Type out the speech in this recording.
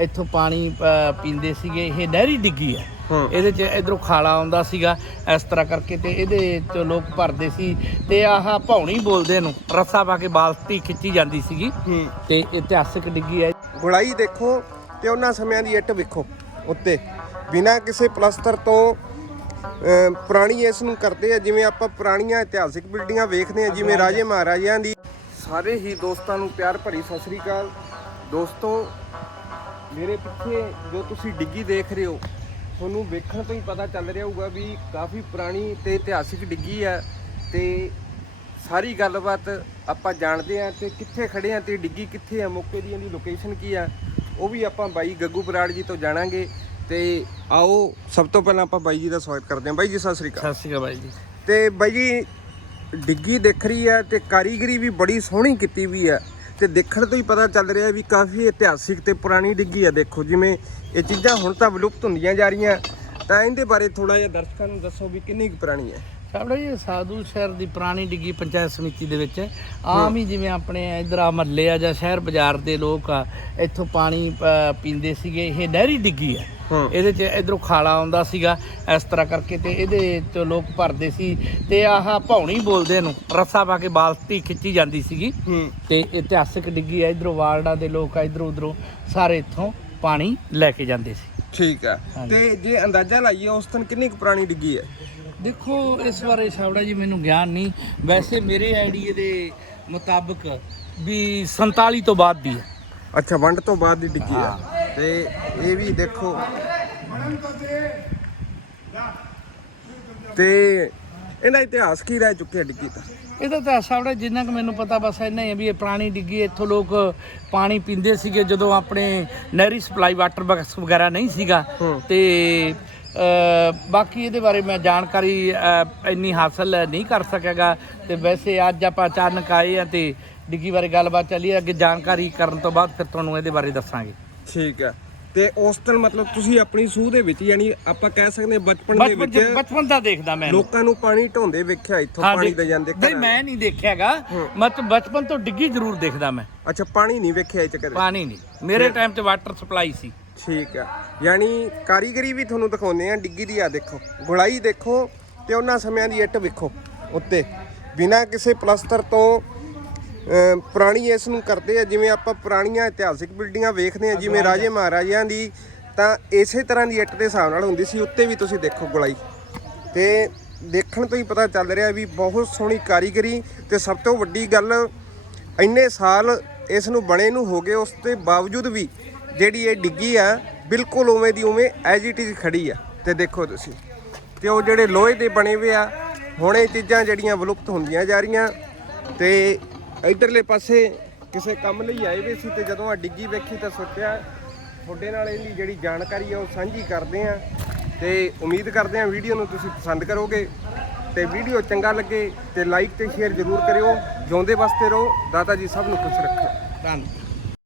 ਇੱਥੋਂ ਪਾਣੀ ਅ, ਪੀਂਦੇ ਸੀਗੇ। ਇਹ ਨਹਿਰੀ ਡਿੱਗੀ ਹੈ। ਇਹਦੇ ਚ ਇਧਰੋਂ ਖਾਲਾ ਆਉਂਦਾ ਸੀਗਾ ਇਸ ਤਰ੍ਹਾਂ ਕਰਕੇ ਤੇ ਇਹਦੇ ਚ ਲੋਕ ਭਰਦੇ ਸੀ ਤੇ ਆਹ ਭੌਣੀ ਬੋਲਦੇ ਨੂੰ ਰੱਸਾ ਪਾ ਕੇ ਬਾਲਟੀ ਖਿੱਚੀ ਜਾਂਦੀ ਸੀਗੀ। ਹੂੰ। ਤੇ ਇਤਿਹਾਸਕ ਡਿੱਗੀ ਹੈ ਗੁਲਾਈ ਦੇਖੋ ਤੇ ਉਹਨਾਂ ਸਮਿਆਂ ਦੀ ਇੱਟ ਵੇਖੋ ਉੱਤੇ। ਬਿਨਾਂ ਕਿਸੇ ਪਲਸਤਰ ਤੋਂ ਅਹ, ਪੁਰਾਣੀ ਇਸ ਨੂੰ ਕਰਦੇ ਆ ਜਿਵੇਂ ਆਪਾਂ ਪੁਰਾਣੀਆਂ ਇਤਿਹਾਸਿਕ ਬਿਲਡਿੰਗਾਂ ਵੇਖਦੇ ਆ ਜਿਵੇਂ ਰਾਜੇ ਮਹਾਰਾਜਿਆਂ ਦੀ। ਸਾਰੇ ਹੀ ਦੋਸਤਾਂ ਨੂੰ ਪਿਆਰ ਭਰੀ ਸਤਿ ਸ੍ਰੀ ਅਕਾਲ। ਦੋਸਤੋ ਮੇਰੇ ਪਿੱਛੇ ਜੋ ਤੁਸੀਂ ਡਿੱਗੀ ਦੇਖ ਰਹੇ ਹੋ ਤੁਹਾਨੂੰ ਵੇਖਣ ਤੋਂ ਹੀ ਪਤਾ ਚੱਲ ਰਿਹਾ ਹੋਊਗਾ ਵੀ ਕਾਫੀ ਪੁਰਾਣੀ ਤੇ ਇਤਿਹਾਸਿਕ ਡਿੱਗੀ ਆ ਤੇ ਸਾਰੀ ਗੱਲਬਾਤ ਆਪਾਂ ਜਾਣਦੇ ਆ ਤੇ ਕਿੱਥੇ ਖੜੇ ਆ ਤੇ ਡਿੱਗੀ ਕਿੱਥੇ ਆ ਮੌਕੇ ਦੀ ਇਹਦੀ ਲੋਕੇਸ਼ਨ ਕੀ ਆ ਉਹ ਵੀ ਆਪਾਂ ਬਾਈ ਗੱਗੂ ਬਰਾੜ ਜੀ ਤੋਂ ਜਾਣਾਂਗੇ ਤੇ ਆਓ ਸਭ ਤੋਂ ਪਹਿਲਾਂ ਆਪਾਂ ਬਾਈ ਜੀ ਦਾ ਸਵਾਗਤ ਕਰਦੇ ਹਾਂ। ਬਾਈ ਜੀ ਸਤਿ ਸ੍ਰੀ ਅਕਾਲ। ਸਤਿ ਸ਼੍ਰੀ ਅਕਾਲ ਬਾਈ ਜੀ। ਤੇ ਬਾਈ ਜੀ ਡਿੱਗੀ ਦਿਖ ਰਹੀ ਹੈ ਤੇ ਕਾਰੀਗਰੀ ਵੀ ਬੜੀ ਸੋਹਣੀ ਕੀਤੀ ਵੀ ਹੈ ਤੇ ਦੇਖਣ ਤੋਂ ਹੀ ਪਤਾ ਚੱਲ ਰਿਹਾ ਵੀ ਕਾਫੀ ਇਤਿਹਾਸਿਕ ਤੇ ਪੁਰਾਣੀ ਡਿੱਗੀ ਹੈ ਦੇਖੋ ਜਿਵੇਂ ਇਹ ਚੀਜ਼ਾਂ ਹੁਣ ਤਾਂ ਵਿਲੁਪਤ ਹੁੰਦੀਆਂ ਜਾ ਰਹੀਆਂ। ਤਾਂ ਇਹਦੇ ਬਾਰੇ ਥੋੜਾ ਜਿਹਾ ਦਰਸ਼ਕਾਂ ਨੂੰ ਦੱਸੋ ਵੀ ਕਿੰਨੀ ਕੁ ਪੁਰਾਣੀ ਹੈ। ਸਾਡਾ ਜੀ ਸਾਧੂ ਸ਼ਹਿਰ ਦੀ ਪੁਰਾਣੀ ਡਿੱਗੀ ਪੰਚਾਇਤ ਸਮਿਤੀ ਦੇ ਵਿੱਚ। ਆਮ ਹੀ ਜਿਵੇਂ ਆਪਣੇ ਇਧਰ ਆ ਮਹੱਲੇ ਆ ਜਾਂ ਸ਼ਹਿਰ ਬਾਜ਼ਾਰ ਦੇ ਲੋਕ ਆ ਇੱਥੋਂ ਪਾਣੀ ਪੀਂਦੇ ਸੀਗੇ। ਇਹ ਨਹਿਰੀ ਡਿੱਗੀ ਹਾਂ ਇਹਦੇ ਚ ਇਧਰੋਂ ਖਾਲਾ ਆਉਂਦਾ ਸੀਗਾ ਇਸ ਤਰ੍ਹਾਂ ਕਰਕੇ ਤੇ ਇਹਦੇ ਚ ਲੋਕ ਭਰਦੇ ਸੀ ਤੇ ਆਹ ਭੌਣੀ ਬੋਲਦੇ ਨੂੰ ਰੱਸਾ ਪਾ ਕੇ ਬਾਲਟੀ ਖਿੱਚੀ ਜਾਂਦੀ ਸੀਗੀ। ਤੇ ਇਤਿਹਾਸਕ ਡਿੱਗੀ ਹੈ ਇਧਰੋਂ ਵਾਰਡਾ ਦੇ ਲੋਕ ਆ ਇਧਰੋਂ ਉਧਰੋਂ ਸਾਰੇ ਇੱਥੋਂ ਪਾਣੀ ਲੈ ਕੇ ਜਾਂਦੇ ਸੀ। ਠੀਕ ਹਾਂਜੀ। ਤੇ ਜੇ ਅੰਦਾਜ਼ਾ ਲਾਈਏ ਉਸ ਦਿਨ ਕਿੰਨੀ ਕੁ ਪੁਰਾਣੀ ਡਿੱਗੀ ਹੈ? ਦੇਖੋ ਇਸ ਬਾਰੇ ਛਾਵੜਾ ਜੀ ਮੈਨੂੰ ਗਿਆਨ ਨਹੀਂ। ਵੈਸੇ ਮੇਰੇ ਆਈਡੀਏ ਦੇ ਮੁਤਾਬਕ ਵੀ 47 ਤੋਂ ਬਾਅਦ ਦੀ ਹੈ। ਅੱਛਾ ਵੰਡ ਤੋਂ ਬਾਅਦ ਦੀ ਡਿੱਗੀ ਹੈ। ਤੇ ਇਹ ਵੀ ਦੇਖੋ ਤੇ ਇਹਦਾ ਇਤਿਹਾਸ ਕੀ ਰਹਿ ਚੁੱਕਿਆ ਡਿੱਗੀ ਦਾ ਇਹਦਾ ਤਾਂ ਛਾਵੜਾ ਜਿੰਨਾ ਕਿ ਮੈਨੂੰ ਪਤਾ ਬਸ ਇੰਨਾ ਹੀ ਹੈ ਵੀ ਇਹ ਪੁਰਾਣੀ ਡਿੱਗੀ। ਇੱਥੋਂ ਲੋਕ ਪਾਣੀ ਪੀਂਦੇ ਸੀਗੇ ਜਦੋਂ ਆਪਣੇ ਨਹਿਰੀ ਸਪਲਾਈ ਵਾਟਰ ਬਕਸ ਵਗੈਰਾ ਨਹੀਂ ਸੀਗਾ। ਤੇ ਅ, ਬਾਕੀ ਇਹਦੇ ਬਾਰੇ ਮੈਂ ਜਾਣਕਾਰੀ ਅ, ਇੰਨੀ ਹਾਸਲ ਨਹੀਂ ਕਰ ਸਕਿਆਗਾ ਤੇ ਵੈਸੇ ਅੱਜ ਆਪਾਂ ਅਚਾਨਕ ਆਏ ਆ ਤੇ ਡਿੱਗੀ ਬਾਰੇ ਗੱਲਬਾਤ ਚੱਲੀ ਹੈ। ਅੱਗੇ ਜਾਣਕਾਰੀ ਕਰਨ ਤੋਂ ਬਾਅਦ ਫਿਰ ਤੁਹਾਨੂੰ ਇਹਦੇ ਬਾਰੇ ਦੱਸਾਂਗੇ ਠੀਕ ਹੈ। ਤੇ ਉਸ ਦਿਨ ਮਤਲਬ ਤੁਸੀਂ ਆਪਣੀ ਸੂਹ ਦੇ ਵਿੱਚ ਯਾਨੀ ਆਪਾਂ ਕਹਿ ਸਕਦੇ ਹਾਂ ਬਚਪਨ ਦੇ ਬਚਪਨ ਚ- ਵਿੱਚ ਬਚਪਨ ਦਾ ਦੇਖਦਾ ਮੈਂ ਲੋਕਾਂ ਨੂੰ ਪਾਣੀ ਢੋਂਦੇ ਵੇਖਿਆ ਇੱਥੋਂ ਹਾਂ, ਪਾਣੀ ਦੇ ਜਾਂਦੇ ਨਹੀਂ ਘਰਾਂ। ਮੈਂ ਨਹੀਂ ਦੇਖਿਆਗਾ। ਮਤ ਬਚਪਨ ਤੋਂ ਡਿੱਗੀ ਜ਼ਰੂਰ ਦੇਖਦਾ ਮੈਂ। ਅੱਛਾ ਪਾਣੀ ਨਹੀਂ ਵੇਖਿਆ ਚ ਕਦੇ? ਪਾਣੀ ਨਹੀਂ। ਮੇਰੇ ਟਾਈਮ ਤੇ ਵਾਟਰ ਸਪਲਾਈ ਸੀ। ਠੀਕ ਹੈ। ਯਾਨੀ ਕਾਰੀਗਰੀ ਵੀ ਤੁਹਾਨੂੰ ਦਿਖਾਉਂਦੇ ਆ ਡਿੱਗੀ ਦੀ ਆ ਦੇਖੋ। ਗੁਲਾਈ ਦੇਖੋ ਤੇ ਉਹਨਾਂ ਸਮਿਆਂ ਦੀ ਇੱਟ ਵੇਖੋ ਉੱਤੇ। ਬਿਨਾਂ ਕਿਸੇ ਪਲਸਤਰ ਤੋਂ ਪੁਰਾਣੀ ਇਸ ਨੂੰ ਕਰਦੇ ਆ, ਜਿਵੇਂ ਆਪਾਂ ਪੁਰਾਣੀਆਂ ਇਤਿਹਾਸਿਕ ਬਿਲਡਿੰਗਾਂ ਵੇਖਦੇ ਆ, ਜਿਵੇਂ ਰਾਜੇ ਮਹਾਰਾਜਿਆਂ ਦੀ, ਤਾਂ ਇਸੇ ਤਰ੍ਹਾਂ ਦੀ ਇੱਟ ਦੇ ਹਿਸਾਬ ਨਾਲ ਹੁੰਦੀ ਸੀ, ਉੱਤੇ ਵੀ ਤੁਸੀਂ ਦੇਖੋ ਗੁਲਾਈ। ਤੇ ਦੇਖਣ ਤੋਂ ਹੀ ਪਤਾ ਚੱਲ ਰਿਹਾ ਵੀ ਬਹੁਤ ਸੋਹਣੀ ਕਾਰੀਗਰੀ, ਤੇ ਸਭ ਤੋਂ ਵੱਡੀ ਗੱਲ, ਇੰਨੇ ਸਾਲ ਇਸ ਨੂੰ ਬਣੇ ਨੂੰ ਹੋ ਗਏ, ਉਸ ਦੇ ਬਾਵਜੂਦ ਵੀ ਜਿਹੜੀ ਇਹ ਡਿੱਗੀ ਆ, ਬਿਲਕੁਲ ਉਵੇਂ ਦੀ ਉਵੇਂ ਐਜ ਇਟ ਇਜ਼ ਖੜੀ ਆ, ਤੇ ਦੇਖੋ ਤੁਸੀਂ। ਤੇ ਉਹ ਜਿਹੜੇ ਲੋਹੇ ਦੇ ਬਣੇ ਹੋਏ ਆ, ਹੁਣ ਇਹ ਚੀਜ਼ਾਂ ਜਿਹੜੀਆਂ ਵਿਲੁਪਤ ਹੁੰਦੀਆਂ ਜਾ ਰਹੀਆਂ, ਤੇ ਇਧਰਲੇ ਪਾਸੇ ਕਿਸੇ ਕੰਮ ਲਈ ਆਏ ਹੋਏ ਸੀ ਤੇ ਜਦੋਂ ਆ ਡਿੱਗੀ ਵੇਖੀ ਤਾਂ ਸੋਚਿਆ ਤੁਹਾਡੇ ਨਾਲ ਇਹਦੀ ਜਿਹੜੀ ਜਾਣਕਾਰੀ ਆ ਉਹ ਸਾਂਝੀ ਕਰਦੇ ਆ ਤੇ ਉਮੀਦ ਕਰਦੇ ਆ ਵੀਡੀਓ ਨੂੰ ਤੁਸੀਂ ਪਸੰਦ ਕਰੋਗੇ ਤੇ ਵੀਡੀਓ ਚੰਗਾ ਲੱਗੇ ਤੇ ਲਾਈਕ ਤੇ ਸ਼ੇਅਰ ਜ਼ਰੂਰ ਕਰਿਓ। ਜਿਉਂਦੇ ਵਾਸਤੇ ਰਹੋ। ਦਾਤਾ ਜੀ ਸਭ ਨੂੰ ਖੁਸ਼ ਰੱਖੇ। ਧੰਨਵਾਦ।